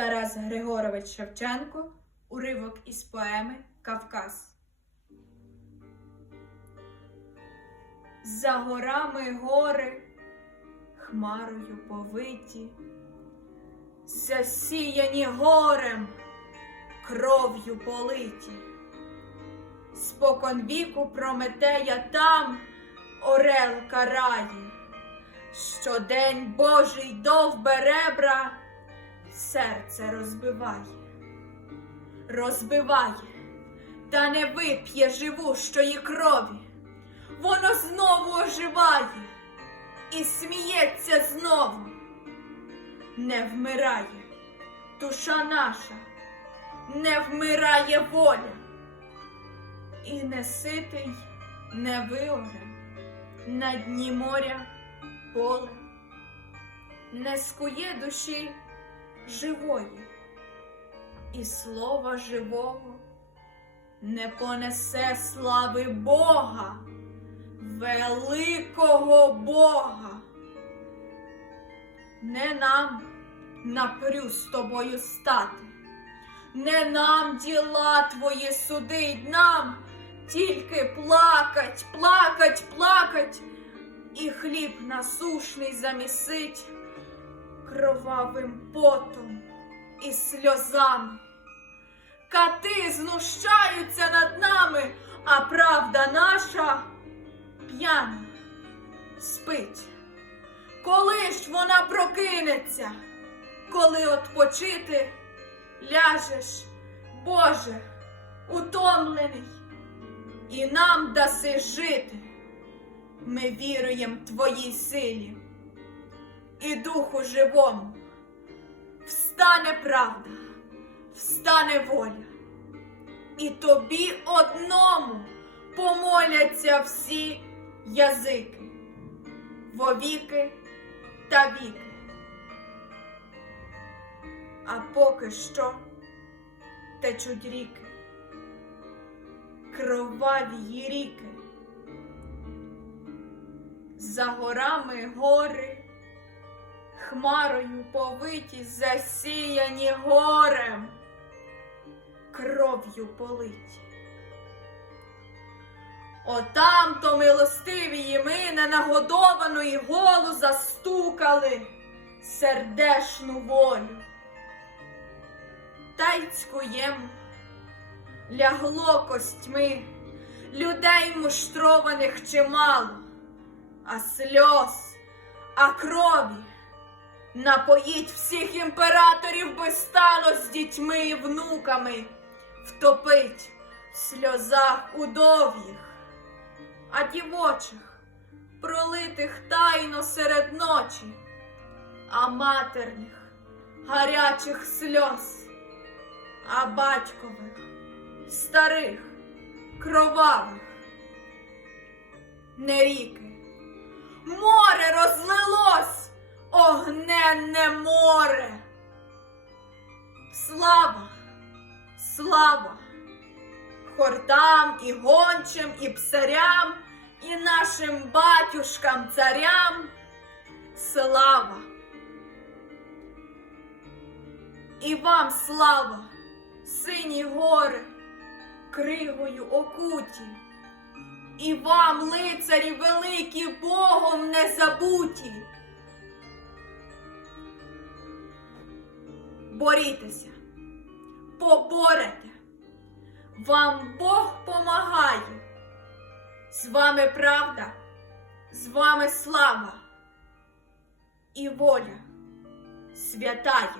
Тарас Григорович Шевченко, уривок із поеми Кавказ. За горами гори, хмарою повиті, засіяні горем, кров'ю политі. Спокон віку Прометея там орел карає, щодень Божий довбе ребра, серце розбиває, розбиває, та не вип'є живущої крові, воно знову оживає. І сміється знову, не вмирає. Душа наша, не вмирає воля, і не ситий, не виоре. На дні моря поле, не скує душі живої, і слова живого не понесе слави Бога, великого Бога. Не нам напрю з тобою стати, не нам діла твої судить, нам тільки плакать, плакать, плакать, і хліб насушний замісить кровавим потом і сльозами. Кати знущаються над нами, а правда наша п'яна спить. Коли ж вона прокинеться, коли отпочити ляжеш, Боже, утомлений, і нам даси жити. Ми віруєм Твоїй силі і духу живому. Встане правда, встане воля, і тобі одному помоляться всі язики, вовіки та віки. А поки що течуть ріки, кроваві ріки. За горами гори, хмарою повиті, засіяні горем, кров'ю политі. Отам то милостивії ми ненагодовану і голу застукали сердешну волю. Та й цькуєм лягло костьми людей муштрованих чимало а сльоз, а крові напоїть всіх імператорів безстало з дітьми і внуками, втопить в сльозах удов'їх, а дівочих, пролитих тайно серед ночі, а матерних гарячих сльоз, а батькових, старих, кровавих, не ріки. Море розлилось, огненне море. Слава, слава хортам і гончим, і псарям, і нашим батюшкам царям. Слава. І вам слава, сині гори, кригою окуті. І вам, лицарі великі, Богом не Борітеся, поборете, вам Бог помагає. З вами правда, з вами слава і воля святая.